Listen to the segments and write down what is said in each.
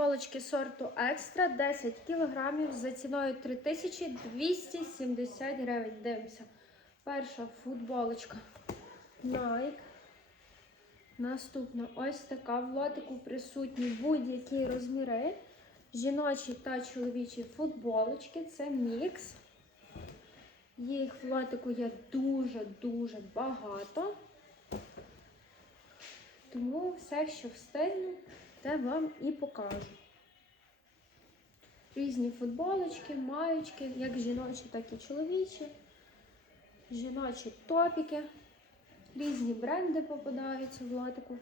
футболочки сорту Екстра 10 кг за ціною 3270 гривень. Дивимося. Перша футболочка Nike. Наступна ось така в лотику присутні будь-які розміри. Жіночі та чоловічі футболочки. Це мікс. Їх в лотику є дуже-дуже багато. Тому все, що встигну, те вам і покажу. Різні футболочки, маючки, як жіночі, так і чоловічі. Жіночі топіки. Різні бренди попадаються в лотику.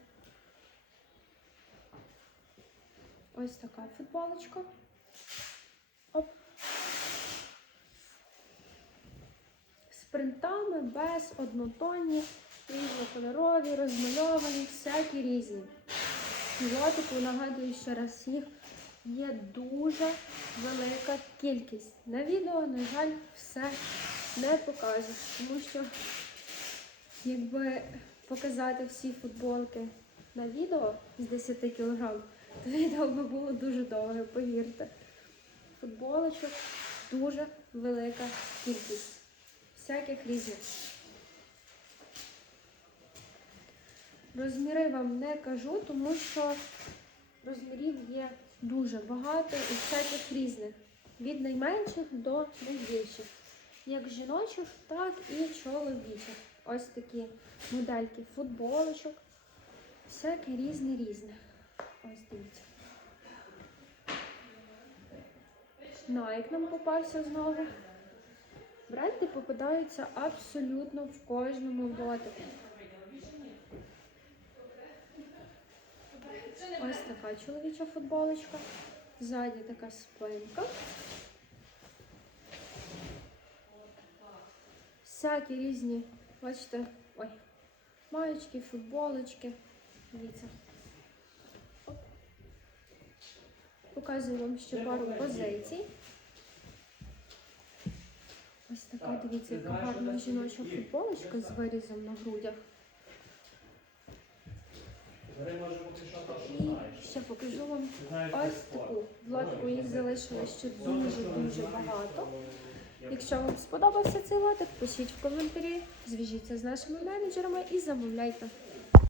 Ось така футболочка. Оп. З принтами без однотонні, різнокольорові, розмальовані, всякі різні. Лотику, нагадую ще раз, їх є дуже велика кількість. На відео, на жаль, все не покажу, тому що якби показати всі футболки на відео з 10 кг, то відео би було дуже довге, повірте. Футболочок дуже велика кількість. Всяких різних. Розміри вам не кажу, тому що розмірів є дуже багато і всяких різних. Від найменших до найбільших. Як жіночих, так і чоловічих. Ось такі модельки футболочок. Всяке різне різне. Ось дивіться. Nike нам попався знову. Бренди попадаються абсолютно в кожному лотику. Ось така чоловіча футболочка. Ззаді така спинка. Всякі різні, бачите, ой, маєчки, футболочки. Дивіться. Оп. Показую вам ще пару позицій. Ось така, дивіться, яка гарна жіноча футболочка з вирізом на грудях. І ще покажу вам ось таку. В лотку їх залишилось ще дуже-дуже багато. Якщо вам сподобався цей лотик, пишіть в коментарі, зв'яжіться з нашими менеджерами і замовляйте.